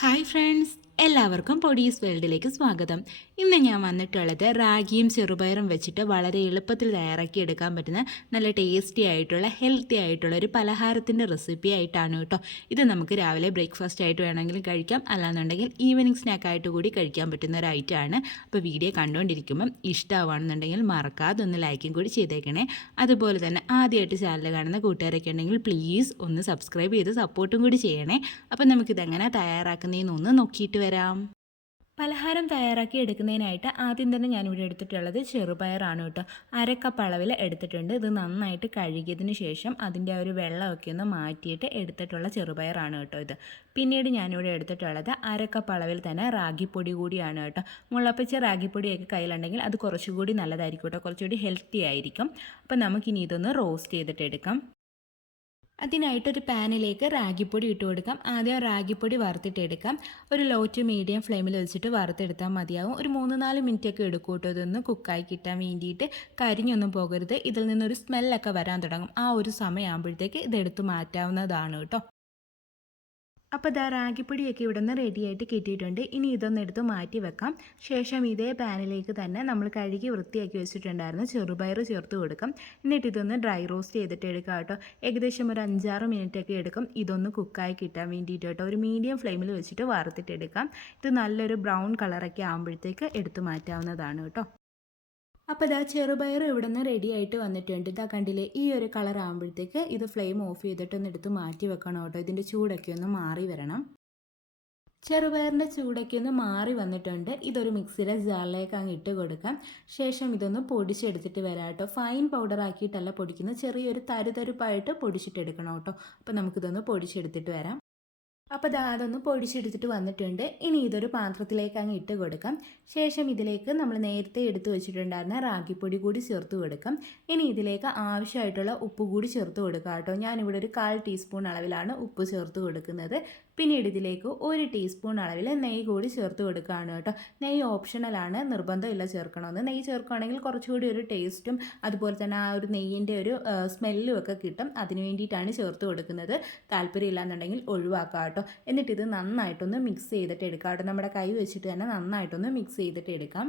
Hi friends, എല്ലാവർക്കും പൊടീസ് വേൾഡിലേക്ക് സ്വാഗതം. ഇന്ന് ഞാൻ വന്നിട്ടുള്ളത് റാഗിയും ചെറുപയറും വെച്ചിട്ട് വളരെ എളുപ്പത്തിൽ തയ്യാറാക്കി എടുക്കാൻ പറ്റുന്ന നല്ല ടേസ്റ്റി ആയിട്ടുള്ള ഹെൽത്തി ആയിട്ടുള്ള ഒരു പലഹാരത്തിൻ്റെ റെസിപ്പി ആയിട്ടാണ് കേട്ടോ. ഇത് നമുക്ക് രാവിലെ ബ്രേക്ക്ഫാസ്റ്റ് ആയിട്ട് വേണമെങ്കിലും കഴിക്കാം, അല്ലാന്നുണ്ടെങ്കിൽ ഈവനിങ് സ്നാക്കായിട്ട് കൂടി കഴിക്കാൻ പറ്റുന്ന ഒരു ഐറ്റമാണ്. അപ്പോൾ വീഡിയോ കണ്ടുകൊണ്ടിരിക്കുമ്പം ഇഷ്ടമാണെന്നുണ്ടെങ്കിൽ മറക്കാതെ ഒന്ന് ലൈക്കും കൂടി ചെയ്തേക്കണേ. അതുപോലെ തന്നെ ആദ്യമായിട്ട് ചാനൽ കാണുന്ന കൂട്ടുകാരൊക്കെ ഉണ്ടെങ്കിൽ പ്ലീസ് ഒന്ന് സബ്സ്ക്രൈബ് ചെയ്ത് സപ്പോർട്ടും കൂടി ചെയ്യണേ. അപ്പോൾ നമുക്കിതെങ്ങനെ തയ്യാറാക്കുന്നതെന്നൊന്ന് നോക്കിയിട്ട് വരാം. പലഹാരം തയ്യാറാക്കി എടുക്കുന്നതിനായിട്ട് ആദ്യം തന്നെ ഞാനിവിടെ എടുത്തിട്ടുള്ളത് ചെറുപയറാണ് കേട്ടോ. അരക്കപ്പ് അളവിൽ എടുത്തിട്ടുണ്ട്. ഇത് നന്നായിട്ട് കഴുകിയതിന് ശേഷം അതിൻ്റെ ആ ഒരു വെള്ളമൊക്കെ ഒന്ന് മാറ്റിയിട്ട് എടുത്തിട്ടുള്ള ചെറുപയറാണ് കേട്ടോ ഇത്. പിന്നീട് ഞാനിവിടെ എടുത്തിട്ടുള്ളത് അരക്കപ്പ് അളവിൽ തന്നെ റാഗിപ്പൊടി കൂടിയാണ് കേട്ടോ. മുളപ്പിച്ച റാഗിപ്പൊടിയൊക്കെ കയ്യിലുണ്ടെങ്കിൽ അത് കുറച്ചുകൂടി നല്ലതായിരിക്കും കേട്ടോ, കുറച്ചുകൂടി ഹെൽത്തി ആയിരിക്കും. അപ്പോൾ നമുക്കിനി ഇതൊന്ന് റോസ്റ്റ് ചെയ്തിട്ട് എടുക്കാം. അതിനായിട്ടൊരു പാനിലേക്ക് റാഗിപ്പൊടി ഇട്ട് കൊടുക്കാം. ആദ്യം റാഗിപ്പൊടി വറുത്തിട്ടെടുക്കാം. ഒരു ലോ ടു മീഡിയം ഫ്ലെയിമിൽ വെച്ചിട്ട് വറുത്തെടുത്താൽ മതിയാവും. ഒരു 3-4 മിനിറ്റൊക്കെ എടുക്കും കേട്ടോ ഇതൊന്ന് കുക്കായി കിട്ടാൻ വേണ്ടിയിട്ട്. കരിഞ്ഞൊന്നും പോകരുത്. ഇതിൽ നിന്നൊരു സ്മെല്ലൊക്കെ വരാൻ തുടങ്ങും. ആ ഒരു സമയമാകുമ്പോഴത്തേക്ക് ഇതെടുത്ത് മാറ്റാവുന്നതാണ് കേട്ടോ. അപ്പോൾ ഇതാ റാഗിപ്പൊടിയൊക്കെ ഇവിടെ നിന്ന് റെഡിയായിട്ട് കിട്ടിയിട്ടുണ്ട്. ഇനി ഇതൊന്ന് എടുത്ത് മാറ്റി വെക്കാം. ശേഷം ഇതേ പാനിലേക്ക് തന്നെ നമ്മൾ കഴുകി വൃത്തിയാക്കി വെച്ചിട്ടുണ്ടായിരുന്നു ചെറുപയർ ചേർത്ത് കൊടുക്കാം. എന്നിട്ട് ഇതൊന്ന് ഡ്രൈ റോസ്റ്റ് ചെയ്തിട്ട് എടുക്കാം കേട്ടോ. ഏകദേശം ഒരു 5-6 മിനിറ്റൊക്കെ എടുക്കും ഇതൊന്ന് കുക്കായി കിട്ടാൻ വേണ്ടിയിട്ട് കേട്ടോ. ഒരു മീഡിയം ഫ്ലെയിമിൽ വെച്ചിട്ട് വറുത്തിട്ടെടുക്കാം. ഇത് നല്ലൊരു ബ്രൗൺ കളറൊക്കെ ആകുമ്പോഴത്തേക്ക് എടുത്ത് മാറ്റാവുന്നതാണ് കേട്ടോ. അപ്പോൾ ഇതാ ചെറുപയർ ഇവിടെ നിന്ന് റെഡി ആയിട്ട് വന്നിട്ടുണ്ട്. ഇതാ കണ്ടില്ലേ, ഈ ഒരു കളർ ആകുമ്പോഴത്തേക്ക് ഇത് ഫ്ലെയിം ഓഫ് ചെയ്തിട്ടൊന്ന് എടുത്ത് മാറ്റി വെക്കണം കേട്ടോ. ഇതിൻ്റെ ചൂടൊക്കെ ഒന്ന് മാറി വരണം. ചെറുപയറിൻ്റെ ചൂടൊക്കെ ഒന്ന് മാറി വന്നിട്ടുണ്ട്. ഇതൊരു മിക്സിയുടെ ജാറിലേക്ക് അങ്ങ് ഇട്ട് കൊടുക്കാം. ശേഷം ഇതൊന്ന് പൊടിച്ചെടുത്തിട്ട് വരാം കേട്ടോ. ഫൈൻ പൗഡർ ആക്കിയിട്ടല്ല പൊടിക്കുന്നത്, ചെറിയൊരു തരുതരുപ്പായിട്ട് പൊടിച്ചിട്ടെടുക്കണം കേട്ടോ. അപ്പോൾ നമുക്കിതൊന്ന് പൊടിച്ചെടുത്തിട്ട് വരാം. അപ്പോൾ അതൊന്ന് പൊടിച്ചെടുത്തിട്ട് വന്നിട്ടുണ്ട്. ഇനി ഇതൊരു പാത്രത്തിലേക്ക് അങ്ങ് ഇട്ട് കൊടുക്കാം. ശേഷം ഇതിലേക്ക് നമ്മൾ നേരത്തെ എടുത്തു വെച്ചിട്ടുണ്ടായിരുന്ന റാഗിപ്പൊടി കൂടി ചേർത്ത് കൊടുക്കാം. ഇനി ഇതിലേക്ക് ആവശ്യമായിട്ടുള്ള ഉപ്പ് കൂടി ചേർത്ത് കൊടുക്കാം കേട്ടോ. ഞാനിവിടെ ഒരു 1/4 ടീസ്പൂൺ അളവിലാണ് ഉപ്പ് ചേർത്ത് കൊടുക്കുന്നത്. പിന്നീട് ഇതിലേക്ക് 1 ടീസ്പൂൺ അളവിൽ നെയ്യ് കൂടി ചേർത്ത് കൊടുക്കുകയാണ് കേട്ടോ. നെയ്യ് ഓപ്ഷണലാണ്, നിർബന്ധമില്ല ചേർക്കണമെന്ന്. നെയ്യ് ചേർക്കുകയാണെങ്കിൽ കുറച്ചുകൂടി ഒരു ടേസ്റ്റും അതുപോലെ തന്നെ ആ ഒരു നെയ്യിൻ്റെ ഒരു സ്മെല്ലും ഒക്കെ കിട്ടും. അതിന് വേണ്ടിയിട്ടാണ് ചേർത്ത് കൊടുക്കുന്നത്. താല്പര്യമില്ലാന്നുണ്ടെങ്കിൽ ഒഴിവാക്കാം കേട്ടോ. എന്നിട്ട് ഇത് നന്നായിട്ടൊന്ന് മിക്സ് ചെയ്തിട്ട് എടുക്കാം കേട്ടോ. നമ്മുടെ കൈ വെച്ചിട്ട് തന്നെ നന്നായിട്ടൊന്ന് മിക്സ് ചെയ്തിട്ട് എടുക്കാം.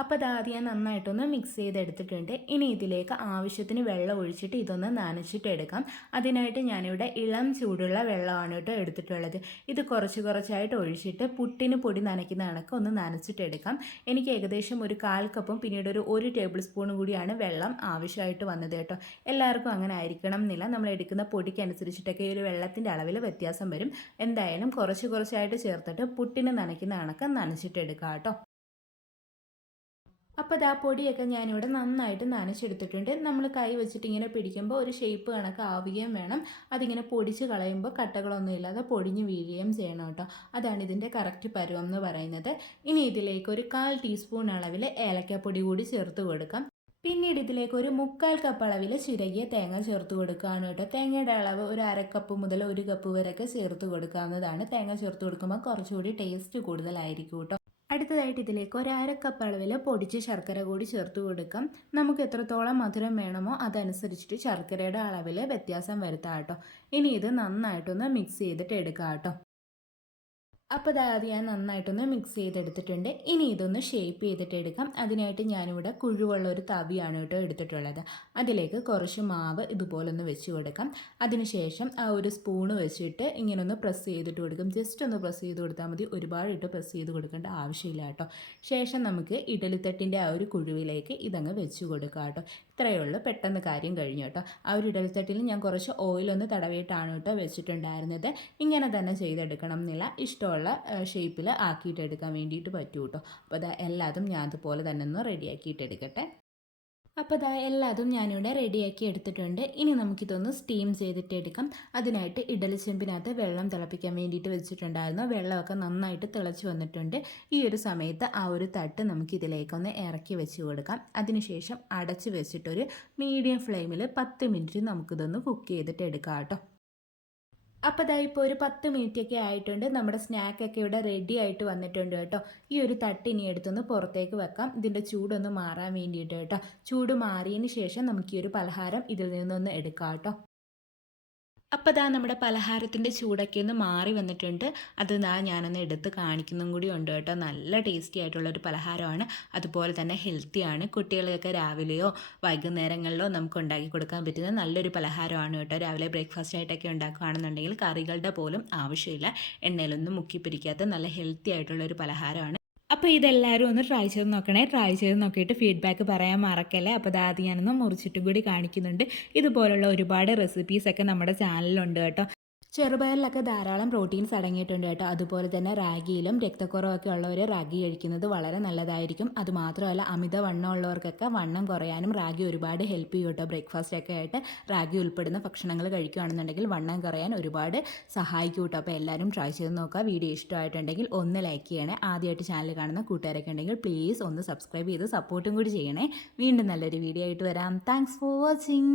അപ്പോൾ അത് ആദ്യം നന്നായിട്ടൊന്ന് മിക്സ് ചെയ്തെടുത്തിട്ടുണ്ട്. ഇനി ഇതിലേക്ക് ആവശ്യത്തിന് വെള്ളം ഒഴിച്ചിട്ട് ഇതൊന്ന് നനച്ചിട്ടെടുക്കാം. അതിനായിട്ട് ഞാനിവിടെ ഇളം ചൂടുള്ള വെള്ളമാണ് കേട്ടോ എടുത്തിട്ടുള്ളത്. ഇത് കുറച്ചായിട്ട് ഒഴിച്ചിട്ട് പുട്ടിന് പൊടി നനയ്ക്കുന്ന കണക്ക് ഒന്ന് നനച്ചിട്ടെടുക്കാം. എനിക്ക് ഏകദേശം ഒരു 1/4 കപ്പും പിന്നീട് ഒരു 1 ടേബിൾ സ്പൂണും കൂടിയാണ് വെള്ളം ആവശ്യമായിട്ട് വന്നത് കേട്ടോ. എല്ലാവർക്കും അങ്ങനെ ആയിരിക്കണം എന്നില്ല. നമ്മൾ എടുക്കുന്ന പൊടിക്കനുസരിച്ചിട്ടൊക്കെ ഈ ഒരു വെള്ളത്തിൻ്റെ അളവിൽ വ്യത്യാസം വരും. എന്തായാലും കുറച്ചായിട്ട് ചേർത്തിട്ട് പുട്ടിന് നനയ്ക്കുന്ന കണക്ക് നനച്ചിട്ടെടുക്കാം കേട്ടോ. അപ്പോൾ ആ പൊടിയൊക്കെ ഞാനിവിടെ നന്നായിട്ട് നനച്ചെടുത്തിട്ടുണ്ട്. നമ്മൾ കൈ വെച്ചിട്ട് ഇങ്ങനെ പിടിക്കുമ്പോൾ ഒരു ഷേപ്പ് കണക്ക് ആവുകയും വേണം. അതിങ്ങനെ പൊടിച്ച് കളയുമ്പോൾ കട്ടകളൊന്നും ഇല്ലാതെ പൊടിഞ്ഞ് വീഴുകയും ചെയ്യണം കേട്ടോ. അതാണ് ഇതിൻ്റെ കറക്റ്റ് പരുവം എന്ന് പറയുന്നത്. ഇനി ഇതിലേക്ക് ഒരു 1/4 ടീസ്പൂൺ അളവിൽ ഏലക്കാപ്പൊടി കൂടി ചേർത്ത് കൊടുക്കാം. പിന്നീട് ഇതിലേക്ക് ഒരു 1/4 കപ്പ് അളവിൽ ചിരകിയ തേങ്ങ ചേർത്ത് കൊടുക്കുകയാണ് കേട്ടോ. തേങ്ങയുടെ അളവ് ഒരു 1/2 കപ്പ് മുതൽ 1 കപ്പ് വരെയൊക്കെ ചേർത്ത് കൊടുക്കാവുന്നതാണ്. തേങ്ങ ചേർത്ത് കൊടുക്കുമ്പോൾ കുറച്ചുകൂടി ടേസ്റ്റ് കൂടുതലായിരിക്കും കേട്ടോ. അടുത്തതായിട്ട് ഇതിലേക്ക് ഒരു 1/2 കപ്പ് അളവിൽ പൊടിച്ച ശർക്കര കൂടി ചേർത്ത് കൊടുക്കാം. നമുക്ക് എത്രത്തോളം മധുരം വേണമോ അതനുസരിച്ചിട്ട് ശർക്കരയുടെ അളവിൽ വ്യത്യാസം വരുത്താം കേട്ടോ. ഇനി ഇത് നന്നായിട്ടൊന്ന് മിക്സ് ചെയ്തിട്ട് എടുക്കാം കേട്ടോ. അപ്പോൾ അത് ഞാൻ നന്നായിട്ടൊന്ന് മിക്സ് ചെയ്തെടുത്തിട്ടുണ്ട്. ഇനി ഇതൊന്ന് ഷേപ്പ് ചെയ്തിട്ട് എടുക്കാം. അതിനായിട്ട് ഞാനിവിടെ കുഴുവുള്ള ഒരു തവിയാണ് കേട്ടോ എടുത്തിട്ടുള്ളത്. അതിലേക്ക് കുറച്ച് മാവ് ഇതുപോലൊന്ന് വെച്ച് കൊടുക്കാം. അതിനുശേഷം ആ ഒരു സ്പൂണ് വെച്ചിട്ട് ഇങ്ങനെ ഒന്ന് പ്രസ് ചെയ്തിട്ട് കൊടുക്കും. ജസ്റ്റ് ഒന്ന് പ്രസ് ചെയ്ത് കൊടുത്താൽ മതി, ഒരുപാട് പ്രസ് ചെയ്ത് കൊടുക്കേണ്ട ആവശ്യമില്ല കേട്ടോ. ശേഷം നമുക്ക് ഇഡലിത്തട്ടിൻ്റെ ആ ഒരു കുഴുവിലേക്ക് ഇതങ്ങ് വെച്ച് കൊടുക്കാം കേട്ടോ. ഇത്രയേ ഉള്ളൂ, പെട്ടെന്ന് കാര്യം കഴിഞ്ഞു കേട്ടോ. ആ ഒരു ഇഡലിത്തട്ടിൽ ഞാൻ കുറച്ച് ഓയിലൊന്ന് തടവിയിട്ടാണ് കേട്ടോ വെച്ചിട്ടുണ്ടായിരുന്നത്. ഇങ്ങനെ തന്നെ ചെയ്തെടുക്കണം എന്നില്ല, ഇഷ്ടമുള്ള ഷേപ്പിൽ ആക്കിയിട്ടെടുക്കാൻ വേണ്ടിയിട്ട് പറ്റൂ കേട്ടോ. അപ്പോൾ എല്ലാതും ഞാൻ അതുപോലെ തന്നെ ഒന്ന് റെഡിയാക്കിയിട്ടെടുക്കട്ടെ. അപ്പോൾ എല്ലാതും ഞാനിവിടെ റെഡിയാക്കി എടുത്തിട്ടുണ്ട്. ഇനി നമുക്കിതൊന്ന് സ്റ്റീം ചെയ്തിട്ട് എടുക്കാം. അതിനായിട്ട് ഇഡലി ചെമ്പിനകത്ത് വെള്ളം തിളപ്പിക്കാൻ വേണ്ടിയിട്ട് വെച്ചിട്ടുണ്ടായിരുന്നു. വെള്ളമൊക്കെ നന്നായിട്ട് തിളച്ച് വന്നിട്ടുണ്ട്. ഈ ഒരു സമയത്ത് ആ ഒരു തട്ട് നമുക്കിതിലേക്കൊന്ന് ഇറക്കി വെച്ച് കൊടുക്കാം. അതിനുശേഷം അടച്ച് വെച്ചിട്ടൊരു മീഡിയം ഫ്ലെയിമിൽ 10 മിനിറ്റ് നമുക്കിതൊന്ന് കുക്ക് ചെയ്തിട്ട് എടുക്കാം കേട്ടോ. അപ്പോൾ ഇപ്പോൾ ഒരു 10 മിനിറ്റൊക്കെ ആയിട്ടുണ്ട്. നമ്മുടെ സ്നാക്കൊക്കെ ഇവിടെ റെഡി ആയിട്ട് വന്നിട്ടുണ്ട് കേട്ടോ. ഈ ഒരു തട്ട് ഇനി എടുത്തൊന്ന് പുറത്തേക്ക് വെക്കാം, ഇതിൻ്റെ ചൂടൊന്ന് മാറാൻ വേണ്ടിയിട്ട് കേട്ടോ. ചൂട് മാറിയതിന് ശേഷം നമുക്ക് ഈ ഒരു പലഹാരം ഇതിൽ നിന്നൊന്ന് എടുക്കാം കേട്ടോ. അപ്പോൾ ദാ നമ്മുടെ പലഹാരത്തിൻ്റെ ചൂടൊക്കെ ഒന്ന് മാറി വന്നിട്ടുണ്ട്. അത് ദാ ഞാനൊന്ന് എടുത്ത് കാണിക്കുന്നും കൂടി ഉണ്ട് കേട്ടോ. നല്ല ടേസ്റ്റി ആയിട്ടുള്ളൊരു പലഹാരമാണ്. അതുപോലെ തന്നെ ഹെൽത്തിയാണ്. കുട്ടികൾക്കൊക്കെ രാവിലെയോ വൈകുന്നേരങ്ങളിലോ നമുക്ക് ഉണ്ടാക്കി കൊടുക്കാൻ പറ്റുന്ന നല്ലൊരു പലഹാരമാണ് കേട്ടോ. രാവിലെ ബ്രേക്ക്ഫാസ്റ്റ് ആയിട്ടൊക്കെ ഉണ്ടാക്കുകയാണെന്നുണ്ടെങ്കിൽ കറികളുടെ പോലും ആവശ്യമില്ല. എണ്ണയിലൊന്നും മുക്കി പിടിക്കാത്ത നല്ല ഹെൽത്തി ആയിട്ടുള്ളൊരു പലഹാരമാണ്. അപ്പോൾ ഇതെല്ലാവരും ഒന്ന് ട്രൈ ചെയ്ത് നോക്കണേ. ട്രൈ ചെയ്ത് നോക്കിയിട്ട് ഫീഡ്ബാക്ക് പറയാൻ മറക്കല്ലേ. അപ്പോൾ ആദ്യം ഞാനൊന്ന് മുറിച്ചിട്ടും കൂടി കാണിക്കുന്നുണ്ട്. ഇതുപോലുള്ള ഒരുപാട് റെസിപ്പീസൊക്കെ നമ്മുടെ ചാനലിലുണ്ട് കേട്ടോ. ചെറുപയറിലൊക്കെ ധാരാളം പ്രോട്ടീൻസ് അടങ്ങിയിട്ടുണ്ട് കേട്ടോ. അതുപോലെ തന്നെ റാഗിയിലും രക്തക്കുറവൊക്കെ ഉള്ളവർ റാഗി കഴിക്കുന്നത് വളരെ നല്ലതായിരിക്കും. അതുമാത്രമല്ല അമിതവണ്ണം ഉള്ളവർക്കൊക്കെ വണ്ണം കുറയാനും റാഗി ഒരുപാട് ഹെൽപ്പ് ചെയ്യും കേട്ടോ. ബ്രേക്ക്ഫാസ്റ്റൊക്കെ ആയിട്ട് റാഗി ഉൾപ്പെടുന്ന ഭക്ഷണങ്ങൾ കഴിക്കുകയാണെന്നുണ്ടെങ്കിൽ വണ്ണം കുറയാൻ ഒരുപാട് സഹായിക്കും കേട്ടോ. അപ്പോൾ എല്ലാവരും ട്രൈ ചെയ്ത് നോക്കുക. വീഡിയോ ഇഷ്ടമായിട്ടുണ്ടെങ്കിൽ ഒന്ന് ലൈക്ക് ചെയ്യണേ. ആദ്യമായിട്ട് ചാനൽ കാണുന്ന കൂട്ടുകാരൊക്കെ ഉണ്ടെങ്കിൽ പ്ലീസ് ഒന്ന് സബ്സ്ക്രൈബ് ചെയ്ത് സപ്പോർട്ടും കൂടി ചെയ്യണേ. വീണ്ടും നല്ലൊരു വീഡിയോ ആയിട്ട് വരാം. Thanks for watching.